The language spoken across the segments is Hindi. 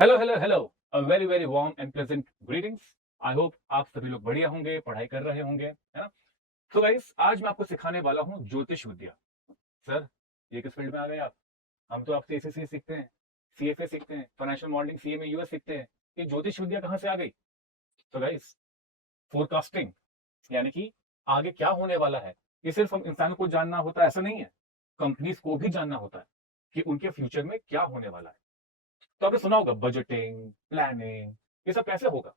Hello hello hello, a very very warm and pleasant greetings. I hope आप सभी लोग बढ़िया होंगे, पढ़ाई कर रहे होंगे, है ना। तो गाइस, आज मैं आपको सिखाने वाला हूँ ज्योतिष विद्या। सर, ये किस फील्ड में आ गए आप? हम तो आपसे एसीसी सीखते हैं, सीएफए सीखते हैं, फाइनेंशियल मॉडलिंग सीएमए यूएस सीखते हैं। ये ज्योतिष विद्या कहाँ से आ गई? तो गाइस, फोरकास्टिंग यानी कि आगे क्या होने वाला है, ये सिर्फ हम इंसानों को जानना होता है ऐसा नहीं है। कंपनीज को भी जानना होता है कि उनके फ्यूचर में क्या होने वाला है। तो आपने सुना होगा बजटिंग, प्लानिंग, ये सब कैसे होगा?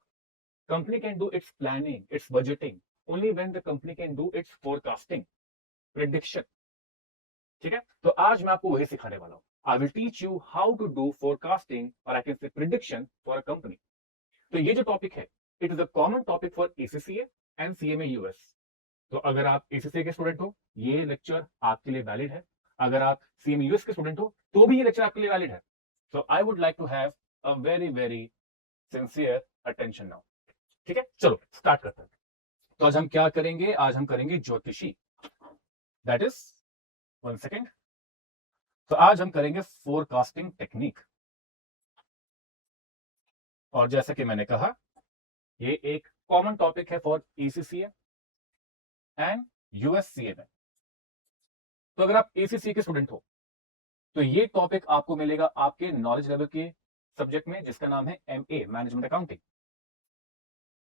Company can do its planning, its budgeting only when the company can do its forecasting, prediction. ठीक है, तो आज मैं आपको वही सिखाने वाला हूँ। I will teach you how to do forecasting और I can say prediction for a company. तो ये जो टॉपिक है, it is a common topic for ACCA and CMA US. तो अगर आप एसीसीए के स्टूडेंट हो, ये लेक्चर आपके लिए वैलिड है। अगर आप सीएमए यूएस के स्टूडेंट हो, तो भी ये लेक्चर आपके लिए वैलिड है। So I would like to have a very very sincere attention now. ठीक है, चलो स्टार्ट करते हैं। तो आज हम क्या करेंगे? आज हम करेंगे ज्योतिषी, दैट इज, वन सेकेंड। तो आज हम करेंगे फोरकास्टिंग टेक्निक। और जैसा कि मैंने कहा, ये एक कॉमन टॉपिक है फॉर एसीसीए एंड यूएससीए में। तो अगर आप एसीसीए के स्टूडेंट हो, तो ये टॉपिक आपको मिलेगा आपके नॉलेज लेवल के सब्जेक्ट में, जिसका नाम है एमए मैनेजमेंट अकाउंटिंग।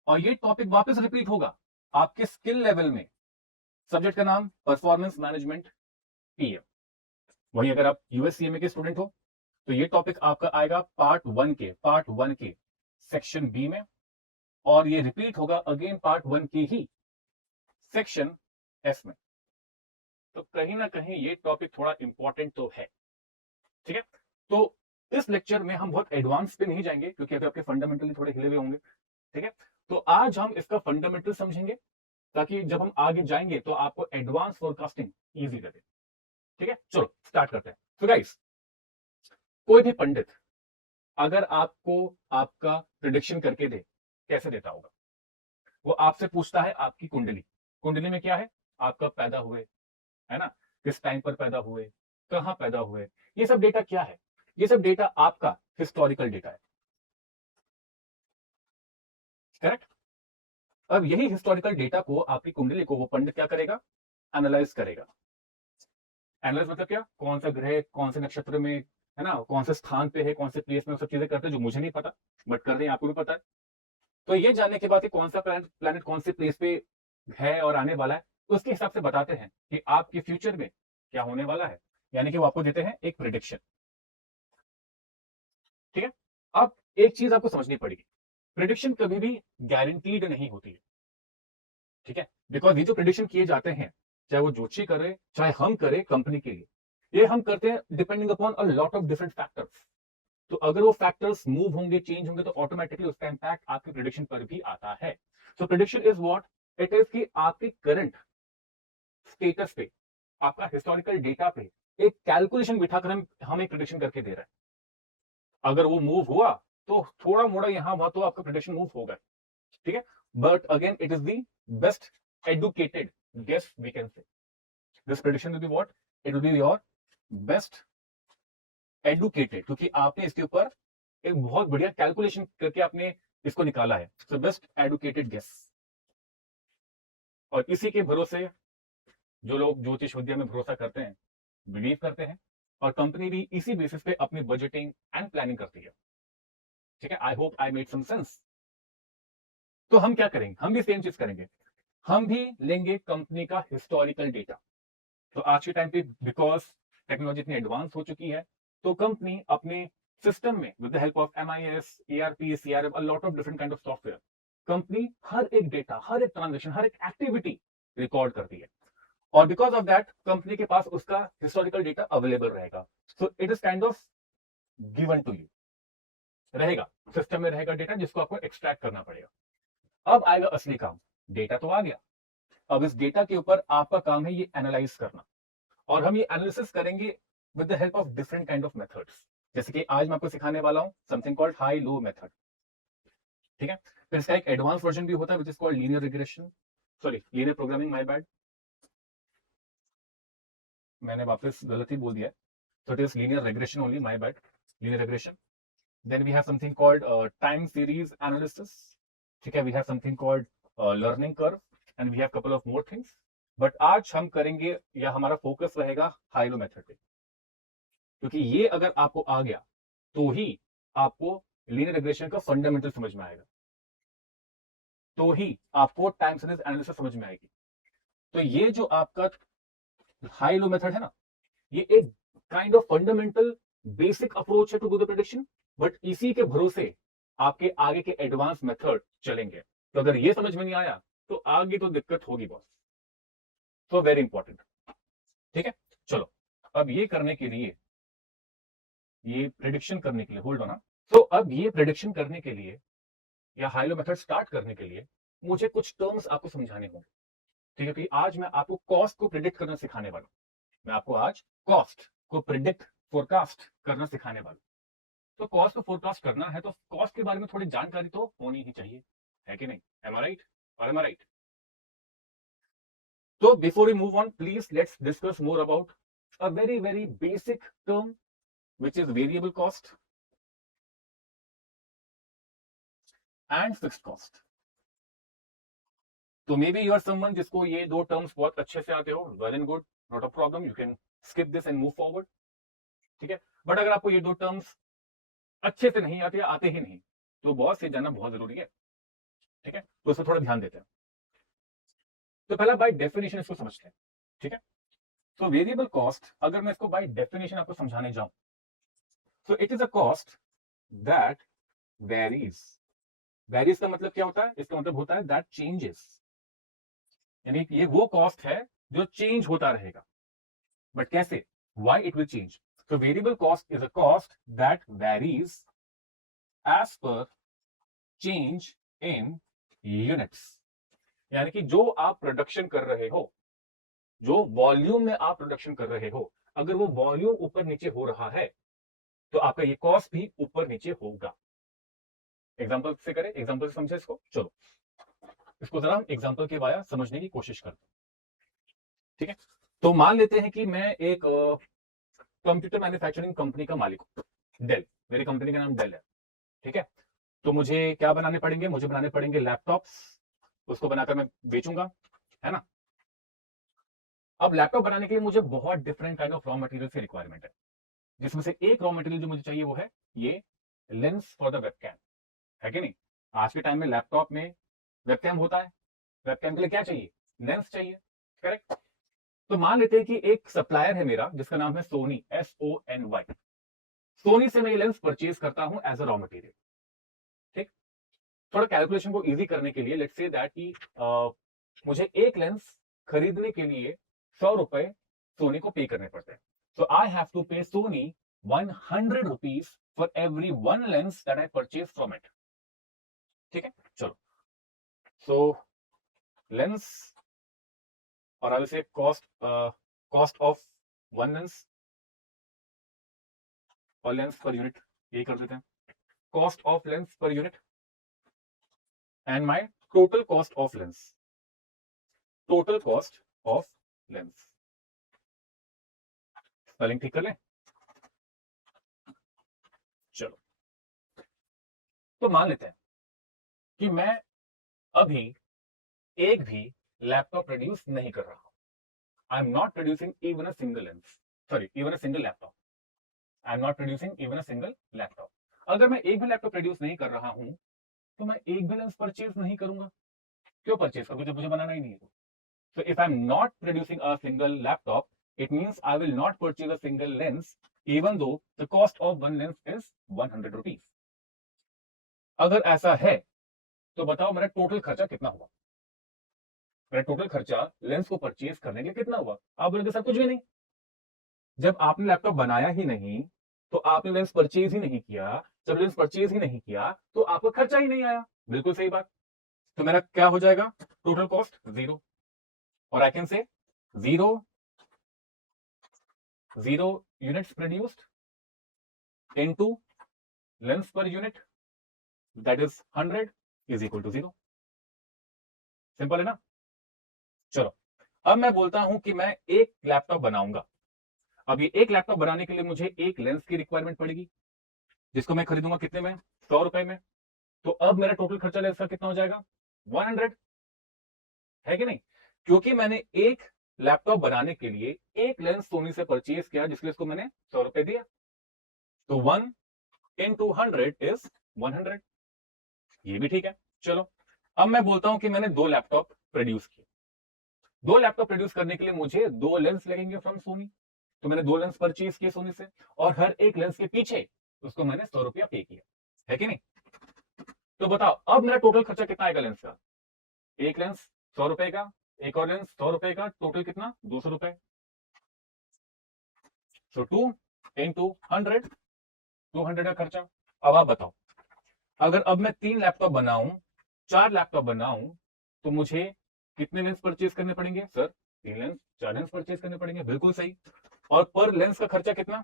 और ये टॉपिक वापस रिपीट होगा आपके स्किल लेवल में, सब्जेक्ट का नाम परफॉर्मेंस मैनेजमेंट पीएम। वहीं अगर आप यूएससीएमए के स्टूडेंट हो, तो ये टॉपिक आपका आएगा पार्ट वन के सेक्शन बी में। और ये रिपीट होगा अगेन पार्ट वन के ही सेक्शन एफ में। तो कहीं ना कहीं ये टॉपिक थोड़ा इंपॉर्टेंट तो है। ठीक है, तो इस लेक्चर में हम बहुत एडवांस पे नहीं जाएंगे, क्योंकि अभी आपके फंडामेंटली थोड़े हिले हुए होंगे। ठीक है, तो आज हम इसका फंडामेंटल समझेंगे, ताकि जब हम आगे जाएंगे तो आपको एडवांस फोरकास्टिंग इजी लगे। ठीक है, चलो स्टार्ट करते हैं। तो गाइस, कोई भी पंडित अगर आपको आपका प्रिडिक्शन करके दे, कैसे देता होगा? वो आपसे पूछता है आपकी कुंडली। कुंडली में क्या है? आपका पैदा हुए, है ना, किस टाइम पर पैदा हुए, कहां पैदा हुए, ये सब डेटा क्या है? ये सब डेटा आपका हिस्टोरिकल डेटा है। करेक्ट। अब यही हिस्टोरिकल डेटा को, आपकी कुंडली को, वो पंडित क्या करेगा? एनालाइज करेगा। एनालाइज मतलब क्या? कौन सा ग्रह कौन से नक्षत्र में, है ना, कौन से स्थान पे है, कौन से प्लेस में, वो सब चीजें करते हैं जो मुझे नहीं पता, बट कर रहे हैं आपको भी पता है। तो ये जानने के बाद कि कौन सा प्लैनेट कौन से प्लेस पे है और आने वाला है, तो उसके हिसाब से बताते हैं कि आपके फ्यूचर में क्या होने वाला है। यानी कि वो आपको देते हैं एक प्रिडिक्शन। ठीक है, अब एक चीज आपको समझनी पड़ेगी, प्रिडिक्शन कभी भी गारंटीड नहीं होती है। ठीक है, बिकॉज ये जो प्रिडिक्शन किए जाते हैं, चाहे वो ज्योतिषी करे चाहे हम करें कंपनी के लिए, ये हम करते हैं depending upon a lot of different factors. तो अगर वो फैक्टर्स मूव होंगे, चेंज होंगे, तो ऑटोमेटिकली उसका इंपैक्ट आपके प्रिडिक्शन पर भी आता है। So prediction is what it is, कि आपके करंट स्टेटस पे, आपका हिस्टोरिकल डेटा पे एक कैलकुलेशन बिठाकर हम एक प्रिडिक्शन करके दे रहे हैं। अगर वो मूव हुआ, तो थोड़ा मोड़ा यहां वहां तो आपका प्रिडिक्शन मूव होगा। ठीक है, but again it is the best educated guess we can say. This prediction will be what, it will be your best educated, क्योंकि आपने इसके ऊपर एक बहुत बढ़िया कैलकुलेशन करके आपने इसको निकाला है। So best educated guess. और इसी के भरोसे जो लोग ज्योतिष विद्या में भरोसा करते हैं, बिलीव करते हैं, और कंपनी भी इसी बेसिस पे अपनी बजटिंग एंड प्लानिंग करती है। ठीक है, I hope I made some sense. तो हम क्या करेंगे? हम भी सेम चीज करेंगे, हम भी लेंगे कंपनी का हिस्टोरिकल डेटा। तो आज के टाइम पे बिकॉज टेक्नोलॉजी इतनी एडवांस हो चुकी है, तो कंपनी अपने सिस्टम में with the help of MIS, ARP, CRM, a lot of different kind of software, company हर एक डेटा, हर एक ट्रांजेक्शन, हर एक एक्टिविटी रिकॉर्ड करती है। और बिकॉज ऑफ दैट कंपनी के पास उसका हिस्टोरिकल डेटा अवेलेबल रहेगा। So it is kind of given to you, रहेगा सिस्टम में, रहेगा डेटा जिसको आपको एक्सट्रैक्ट करना पड़ेगा। अब आएगा असली काम। डेटा तो आ गया, अब इस डेटा के ऊपर आपका काम है ये एनालाइज करना। और हम ये एनालिसिस करेंगे with the help of different kind of methods. जैसे कि आज मैं आपको सिखाने वाला हूं something called high low method. ठीक है, फिर इसका एक एडवांस वर्जन भी होता है which is called linear regression, sorry linear programming, my bad, मैंने वापस गलत ही बोल दिया है। So it is linear regression only, my bad, linear regression. Then we have something called time series analysis, ठीक है, we have something called learning curve, and we have couple of more things. But आज हम करेंगे या हमारा फोकस रहेगा हाई लो मेथड पे, क्योंकि ये अगर आपको आ गया तो ही आपको लीनियर रिग्रेशन का फंडामेंटल समझ में आएगा, तो ही आपको टाइम सीरीज एनालिसिस समझ में आएगी। तो ये जो आपका हाई लो मेथड है ना, ये एक kind of fundamental basic approach है to do the prediction, but इसी के भरोसे आपके आगे के एडवांस मेथड चलेंगे। तो अगर ये समझ में नहीं आया तो आगे तो दिक्कत होगी बॉस। तो वेरी इंपॉर्टेंट, ठीक है। चलो अब ये करने के लिए, ये प्रेडिक्शन करने के लिए, होल्ड ऑन ना, तो अब ये प्रेडिक्शन करने के लिए या हाई लो मेथड स्टार्ट करने के लिए मुझे कुछ टर्म्स आपको समझाने होंगे, ठीक है। कि आज मैं आपको कॉस्ट को प्रिडिक्ट करना सिखाने वाला हूं। मैं आपको आज कॉस्ट को प्रिडिक्ट फोरकास्ट करना सिखाने वाला हूं। तो कॉस्ट को फोरकास्ट करना है तो कॉस्ट के बारे में थोड़ी जानकारी तो होनी ही चाहिए, है कि नहीं? एम आई राइट और एम आई राइट? तो before we move on, please let's discuss more about a very very basic term which is variable cost and fixed cost. तो maybe you are someone जिसको ये दो टर्म्स बहुत अच्छे से आते हो, well and good, not a problem, you can skip this and move forward, ठीक है। बट अगर आपको ये दो टर्म्स अच्छे से नहीं आते या आते ही नहीं, तो बॉस ये जानना बहुत जरूरी है, ठीक है। तो इसको थोड़ा ध्यान देते हैं। तो पहला बाय डेफिनेशन इसको समझते हैं, ठीक है। तो वेरिएबल कॉस्ट, अगर मैं इसको बाय डेफिनेशन आपको समझाने जाऊं, तो it is a cost that varies. Varies का मतलब क्या होता है? इसका मतलब होता है दैट चेंजेस, यानी ये वो कॉस्ट है जो चेंज होता रहेगा। बट कैसे? Why it will change? So variable cost is a cost that varies as per change in units. यानी कि जो आप प्रोडक्शन कर रहे हो, जो वॉल्यूम में आप प्रोडक्शन कर रहे हो, अगर वो वॉल्यूम ऊपर नीचे हो रहा है तो आपका ये कॉस्ट भी ऊपर नीचे होगा। एग्जांपल से करें, एग्जांपल से समझे इसको। चलो इसको जरा हम एग्जांपल के वाया समझने की कोशिश करते हैं, ठीक है। तो मान लेते हैं कि मैं एक कंप्यूटर मैन्युफैक्चरिंग कंपनी का मालिक हूं, डेल, मेरी कंपनी का नाम डेल है, ठीक है। तो मुझे क्या बनाने पड़ेंगे? मुझे बनाने पड़ेंगे लैपटॉप्स, उसको बनाकर मैं बेचूंगा, है ना। अब लैपटॉप बनाने के लिए मुझे बहुत different kind of raw material की रिक्वायरमेंट है, जिसमें से एक रॉ मटेरियल जो मुझे चाहिए वो है ये लेंस फॉर द वेबकैम, है कि नहीं। आज के टाइम में लैपटॉप में वेबकैम होता है, वेबकैम के लिए क्या चाहिए? लेंस चाहिए, करेक्ट। तो मान लेते हैं कि एक सप्लायर है मेरा जिसका नाम है सोनी, SONY। सोनी से मैं ये लेंस परचेज करता हूं एज अ रॉ मटेरियल, ठीक। थोड़ा कैलकुलेशन को इजी करने के लिए लेट्स से दैट कि मुझे एक लेंस खरीदने के लिए 100 रुपए सोनी को पे करने पड़ते हैं। सो आई have to pay Sony 100 rupees for every one lens that I purchase from it, ठीक है। चलो सो लेंस, और I will say cost of one lens, और लेंस पर यूनिट ये कर देते हैं, cost of lens per unit, and my total cost of lens, total cost of lens. Spelling ठीक कर लें। चलो तो मान लेते हैं कि मैं अभी एक भी लैपटॉप प्रोड्यूस नहीं कर रहा हूं, I am not producing even a single lens, sorry even a single laptop, I am not producing even a single laptop. अगर मैं एक भी लैपटॉप प्रोड्यूस नहीं कर रहा हूं तो मैं एक भी लेंस परचेज नहीं करूंगा। क्यों परचेज करूंगा जब मुझे बनाना ही नहीं है? So if I'm not producing a single laptop, it means I will not purchase a single lens, even though the cost of one lens is 100 rupees. अगर ऐसा है तो बताओ मेरा टोटल खर्चा कितना हुआ? मेरा टोटल खर्चा लेंस को परचेज करने के लिए कितना हुआ? आप बोलेंगे सर कुछ भी नहीं। जब आपने लैपटॉप बनाया ही नहीं तो आपने लेंस परचेज ही नहीं किया, जब लेंस परचेज ही नहीं किया तो आपको खर्चा ही नहीं आया। बिल्कुल सही बात। तो मेरा क्या हो जाएगा? टोटल कॉस्ट जीरो, और आई कैन से zero units produced into lens per unit, that is 100 is equal to 0। Simple है ना। चलो अब मैं बोलता हूं कि मैं एक लैपटॉप बनाऊंगा। अब ये एक लैपटॉप बनाने के लिए मुझे एक लेंस की रिक्वायरमेंट पड़ेगी, जिसको मैं खरीदूंगा कितने में, 100 रुपए में। तो अब मेरा टोटल खर्चा लेंस का कितना हो जाएगा, 100, है कि नहीं? क्योंकि मैंने एक लैपटॉप बनाने के लिए एक लेंस सोनी से परचेज किया, जिसके लिए इसको मैंने 100 रुपए दिया। तो 1 into 100 इज 100। ये भी ठीक है। चलो, अब मैं बोलता हूं कि मैंने 2 लैपटॉप प्रोड्यूस किए। 2 लैपटॉप प्रोड्यूस करने के लिए मुझे 2 लेंस लगेंगे फ्रॉम सोनी। तो मैंने 2 लेंस परचेज किए सोनी से, और हर एक लेंस के पीछे उसको मैंने 100 रुपया पे किया, है कि नहीं? तो बताओ अब मेरा टोटल खर्चा कितना आएगा लेंस का? एक लेंस 100 रुपए का, एक और लेंस 100 रुपए का, टोटल कितना, 200 रुपए। सो 2 into 100, 200 का खर्चा। अब आप बताओ, अगर अब मैं 3 लैपटॉप बनाऊं, 4 लैपटॉप बनाऊं, तो मुझे कितने लेंस परचेज करने पड़ेंगे? सर 3 लेंस, 4 लेंस परचेज करने पड़ेंगे। बिल्कुल सही। और पर लेंस का खर्चा कितना?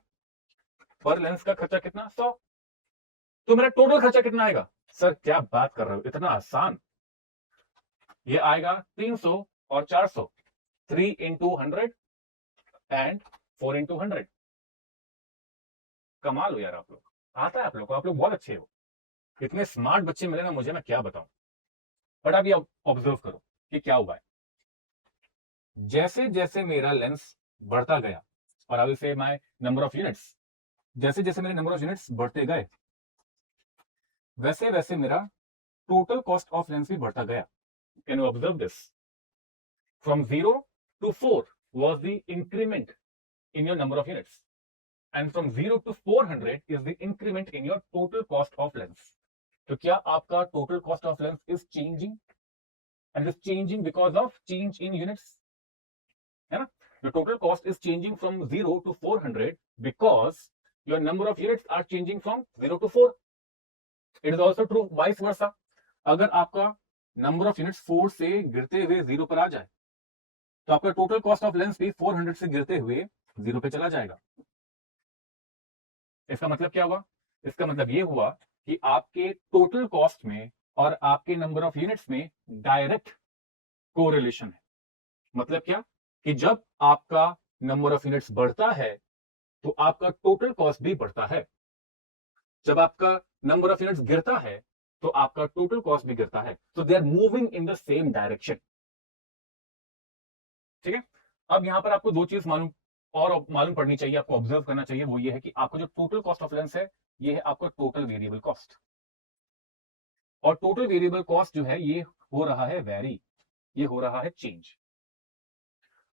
पर लेंस का खर्चा कितना, 100। तो मेरा टोटल खर्चा कितना आएगा? सर क्या बात कर रहे हो, इतना आसान। ये आएगा 300 और 400, 3 into 100 एंड 4 into 100। कमाल हो यार आप लोग, आता है आप लोग को, आप लोग बहुत अच्छे हो। इतने स्मार्ट बच्चे मिले ना मुझे, मैं क्या बताऊं। बट आप ये ऑब्जर्व करो कि क्या हुआ है। जैसे जैसे मेरा लेंस बढ़ता गया, और आई से माय नंबर ऑफ यूनिट्स, जैसे जैसे मेरे नंबर ऑफ यूनिट्स बढ़ते गए, वैसे वैसे मेरा टोटल कॉस्ट ऑफ लेंस भी बढ़ता गया। Can you observe this? From 0 to 4 was the increment in your number of units, and from 0 to 400 is the increment in your total cost of lens. तो क्या आपका total cost of lens is changing, and is changing because of change in units, है ना? The total cost is changing from 0 to 400 because your number of units are changing from 0 to 4. It is also true vice versa. अगर आपका नंबर ऑफ यूनिट्स 4 से गिरते हुए 0 पर आ जाए, तो आपका टोटल कॉस्ट ऑफ लेंस भी 400 से गिरते हुए 0 पे चला जाएगा। इसका मतलब क्या हुआ? इसका मतलब ये हुआ कि आपके टोटल कॉस्ट में और आपके नंबर ऑफ यूनिट्स में डायरेक्ट कोरिलेशन है। मतलब क्या? कि जब आपका नंबर ऑफ यूनिट्स बढ़ता है तो आपका टोटल कॉस्ट भी बढ़ता है। जब आपका नंबर ऑफ यूनिट्स गिरता है तो आपका टोटल कॉस्ट भी गिरता है। तो they are moving in the same direction. ठीक है? अब यहां पर आपको 2 चीज मालूम पड़नी चाहिए, आपको ऑब्जर्व करना चाहिए। वो ये है कि आपका जो टोटल कॉस्ट ऑफ लेंस है, ये है आपका टोटल वेरिएबल कॉस्ट। और टोटल वेरिएबल कॉस्ट जो है, ये हो रहा है वेरी, ये हो रहा है चेंज।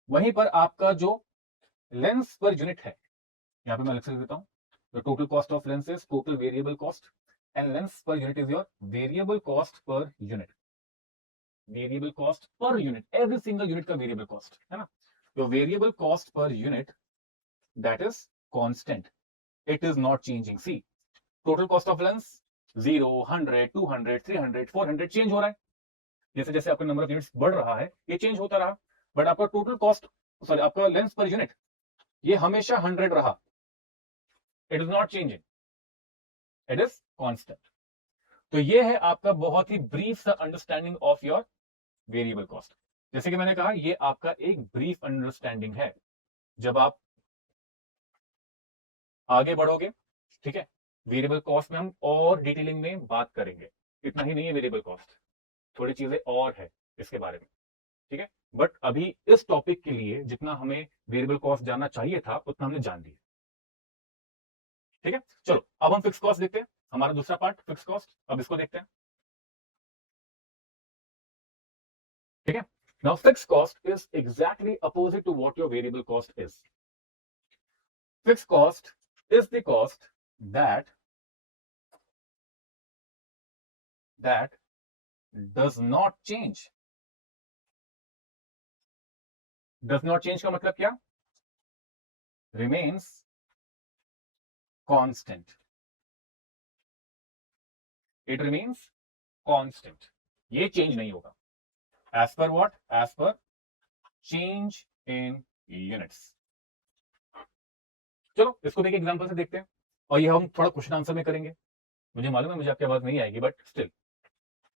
वहीं पर आपका जो लेंस पर यूनिट है, यहां पे मैं लिख देता हूं, the total cost of lens is total variable cost, and lens per unit is your variable cost per unit. Variable cost per unit, every single unit का वेरिएबल कॉस्ट, है ना? तो variable cost per unit, that is constant, it is not changing. See, total cost of lens 0, 100, 200, 300, 400 change हो रहा है। जैसे जैसे आपका नंबर ऑफ यूनिट्स बढ़ रहा है, ये चेंज होता रहा। बट आपका टोटल कॉस्ट, सॉरी, आपका लेंस पर यूनिट, ये हमेशा 100 रहा। It is not changing, it is constant. तो ये है आपका बहुत ही ब्रीफ सा understanding of your variable cost. जैसे कि मैंने कहा, ये आपका एक ब्रीफ अंडरस्टैंडिंग है। जब आप आगे बढ़ोगे, ठीक है, वेरिएबल कॉस्ट में हम और डिटेलिंग में बात करेंगे। इतना ही नहीं है वेरिएबल कॉस्ट, थोड़ी चीजें और है इसके बारे में, ठीक है? बट अभी इस टॉपिक के लिए जितना हमें वेरिएबल कॉस्ट जानना चाहिए था, उतना हमने जान लिया। ठीक है, चलो अब हम फिक्स कॉस्ट देखते हैं, हमारा दूसरा पार्ट फिक्स कॉस्ट। अब इसको देखते हैं, ठीक है? Now fix cost is exactly opposite to what your variable cost is. Fix cost is the cost that does not change। does not change का मतलब क्या? remains constant। it remains constant, ये चेंज नहीं होगा। as per what? as per change in units। चलो इसको देखिए, एग्जांपल से देखते हैं, और ये हम थोड़ा क्वेश्चन आंसर में करेंगे। मुझे मालूम है मुझे आपकी आवाज नहीं आएगी, बट स्टिल,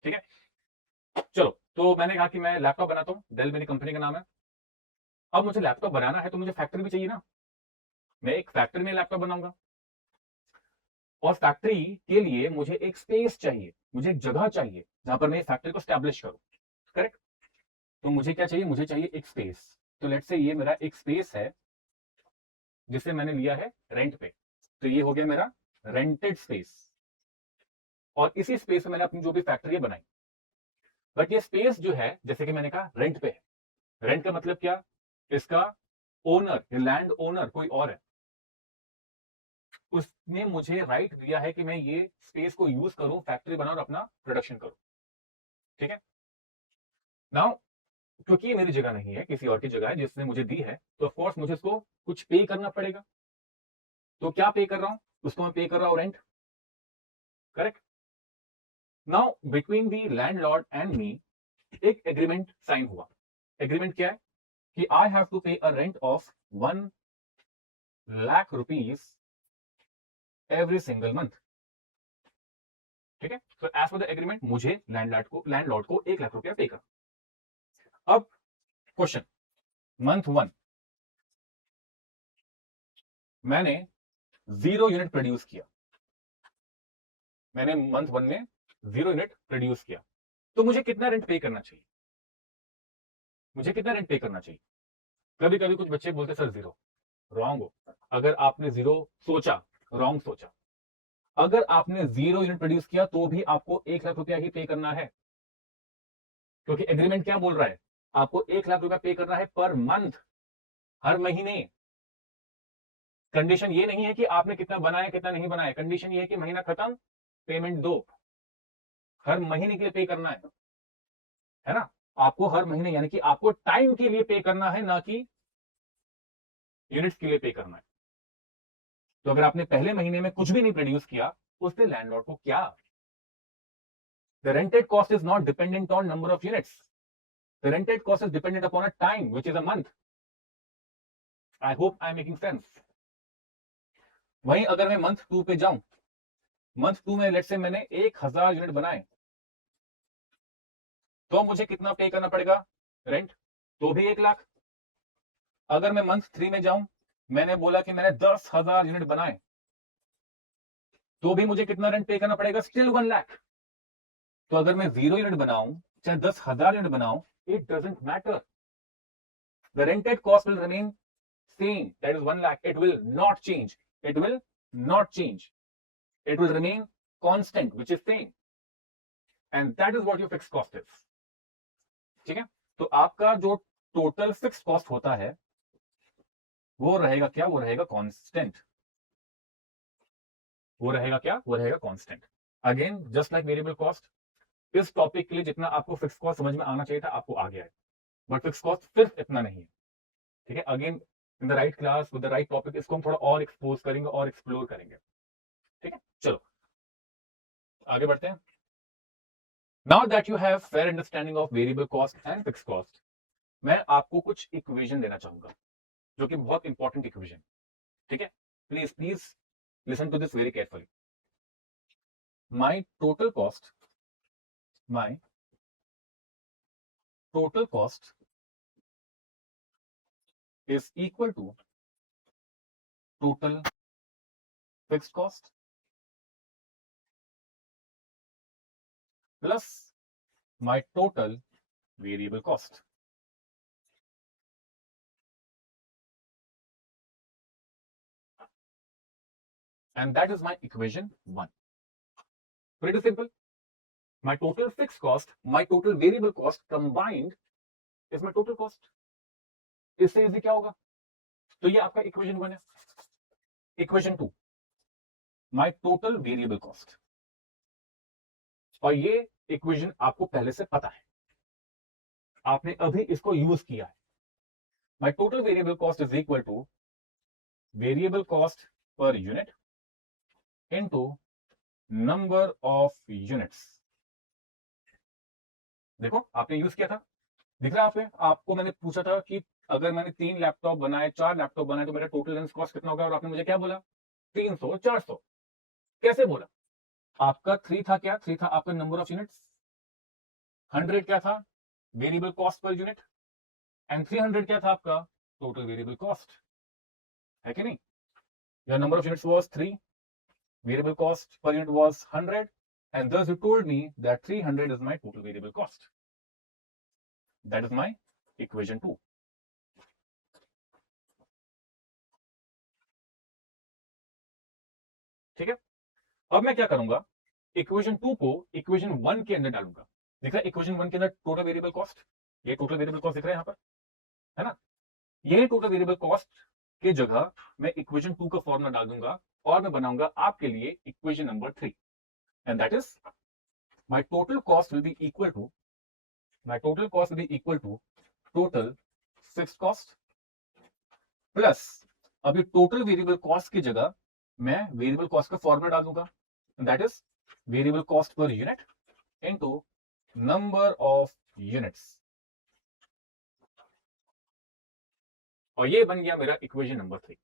ठीक है? चलो, तो मैंने कहा कि मैं लैपटॉप बनाता हूं, डेल मेरी कंपनी का नाम है। अब मुझे लैपटॉप बनाना है तो मुझे फैक्ट्री भी चाहिए ना, मैं एक फैक्ट्री में लैपटॉप बनाऊंगा। और फैक्ट्री के लिए मुझे एक स्पेस चाहिए, मुझे एक जगह चाहिए जहां पर मैं फैक्ट्री को स्टैब्लिश करूं, करेक्ट। तो मुझे क्या चाहिए, मुझे चाहिए एक स्पेस। तो लेट्स से ये मेरा एक स्पेस है जिसे मैंने लिया है रेंट पे, तो ये हो गया मेरा रेंटेड स्पेस, और इसी स्पेस में मैंने अपनी जो भी फैक्ट्री बनाई। बट ये स्पेस जो है, जैसे कि मैंने कहा रेंट पे है, रेंट का मतलब क्या, इसका ओनर, लैंड ओनर कोई और है, उसने मुझे राइट दिया है कि मैं ये स्पेस को यूज करूं, फैक्ट्री बनाऊं और अपना प्रोडक्शन करूं, ठीक है। नाउ क्योंकि ये मेरी जगह नहीं है, किसी और की जगह है जिसने मुझे दी है, तो ऑफकोर्स मुझे इसको कुछ पे करना पड़ेगा। तो क्या पे कर रहा हूं, उसको मैं पे कर रहा हूं rent, correct. Now between the landlord and me एक एग्रीमेंट साइन हुआ। एग्रीमेंट क्या है कि आई हैव टू पे अ rent of 1 lakh rupees every single month, ठीक है। तो एज पर द एग्रीमेंट मुझे लैंडलॉर्ड को 1 लाख रुपया पे करना। अब क्वेश्चन, मंथ 1 मैंने 0 यूनिट प्रोड्यूस किया, मैंने मंथ 1 में 0 यूनिट प्रोड्यूस किया, तो मुझे कितना रेंट पे करना चाहिए, मुझे कितना रेंट पे करना चाहिए। कभी कभी कुछ बच्चे बोलते सर 0, रॉन्ग हो। अगर आपने 0 सोचा, रॉन्ग सोचा। अगर आपने 0 यूनिट प्रोड्यूस किया तो भी आपको 1 लाख रुपया ही पे करना है, क्योंकि एग्रीमेंट क्या बोल रहा है, आपको 1 लाख रुपया पे करना है पर मंथ, हर महीने। कंडीशन ये नहीं है कि आपने कितना बनाया कितना नहीं बनाया, कंडीशन ये है कि महीना खत्म पेमेंट दो, हर महीने के लिए पे करना है ना। आपको हर महीने यानी कि आपको टाइम के लिए पे करना है, ना कि यूनिट्स के लिए पे करना है। तो अगर आपने पहले महीने में कुछ भी नहीं प्रोड्यूस किया, उससे लैंडलॉर्ड को क्या, the rented cost is not dependent on number of units, the rented cost is dependent upon a time which is a month. I hope I am making sense. वहीं अगर मैं मंथ 2 पे जाऊं, मंथ 2 में लेट्स से मैंने 1000 यूनिट बनाए, तो मुझे कितना पे करना पड़ेगा रेंट, तो भी 1 लाख। अगर मैं मंथ 3 में जाऊं, मैंने बोला कि मैंने 10,000 यूनिट बनाए, तो भी मुझे कितना रेंट पे करना पड़ेगा, स्टिल 1 लाख। तो अगर मैं 0 यूनिट बनाऊं चाहे 10,000 यूनिट बनाऊं, it doesn't matter, the rented cost will remain same, that is 1 lakh, it will not change, it will not change, it will remain constant which is same, and that is what your fix cost is, ठीक है। तो आपका जो टोटल फिक्स कॉस्ट होता है वो रहेगा क्या, वो रहेगा कांस्टेंट, वो रहेगा क्या, वो रहेगा constant. Again just like variable cost, इस टॉपिक के लिए जितना आपको फिक्स कॉस्ट समझ में आना चाहिए था आपको आ गया है, बट फिक्स कॉस्ट सिर्फ इतना नहीं है, ठीक है। Again in the right class with the right topic इसको हम थोड़ा और एक्सपोज करेंगे और एक्सप्लोर करेंगे, ठीक है। चलो आगे बढ़ते हैं। Now that you have fair understanding of variable cost and fix cost, मैं आपको कुछ इक्वेशन देना चाहूंगा जो कि बहुत इंपॉर्टेंट इक्वेशन, ठीक है। Please please listen to this very carefully. My total cost, my total cost is equal to total fixed cost plus my total variable cost. And that is my equation 1. Pretty simple. My total fixed cost, my total variable cost combined is my total cost. इससे इजी क्या होगा, तो ये आपका इक्वेशन 1 है। Equation 2, my total variable cost, और ये इक्वेशन आपको पहले से पता है, आपने अभी इसको यूज किया है। My total variable cost is equal to variable cost per unit into number of units. देखो आपने यूज किया था, दिख रहा है आपने, आपको मैंने पूछा था कि अगर मैंने 3 लैपटॉप बनाए 4 लैपटॉप बनाए तो मेरा टोटल लेंस कॉस्ट कितना होगा, और आपने मुझे क्या बोला 300 400। कैसे बोला, आपका 3 था, क्या 3 था आपका नंबर ऑफ यूनिट्स, 100 क्या था variable cost per unit, and 300 क्या था आपका टोटल वेरिएबल कॉस्ट, है कि नहीं। Your number of units was 3, variable cost per unit was 100, and thus you told me that 300 is my total variable cost. That is my equation 2. ठीक है, अब मैं क्या करूंगा, इक्वेशन 2 को इक्वेशन 1 के अंदर डालूंगा। दिख रहा है इक्वेशन 1 के अंदर टोटल वेरिएबल कॉस्ट, ये टोटल वेरिएबल कॉस्ट दिख रहा है यहां पर, है ना। ये टोटल वेरिएबल कॉस्ट के जगह मैं इक्वेशन 2 का फॉर्मूला डाल दूंगा और मैं बनाऊंगा आपके लिए equation number 3, and that is my total cost will be equal to total fixed cost plus, अभी टोटल वेरिएबल कॉस्ट की जगह मैं वेरिएबल कॉस्ट का फॉर्मूला डाल दूंगा, that is variable cost per unit into number of units, और ये बन गया मेरा इक्वेशन नंबर 3।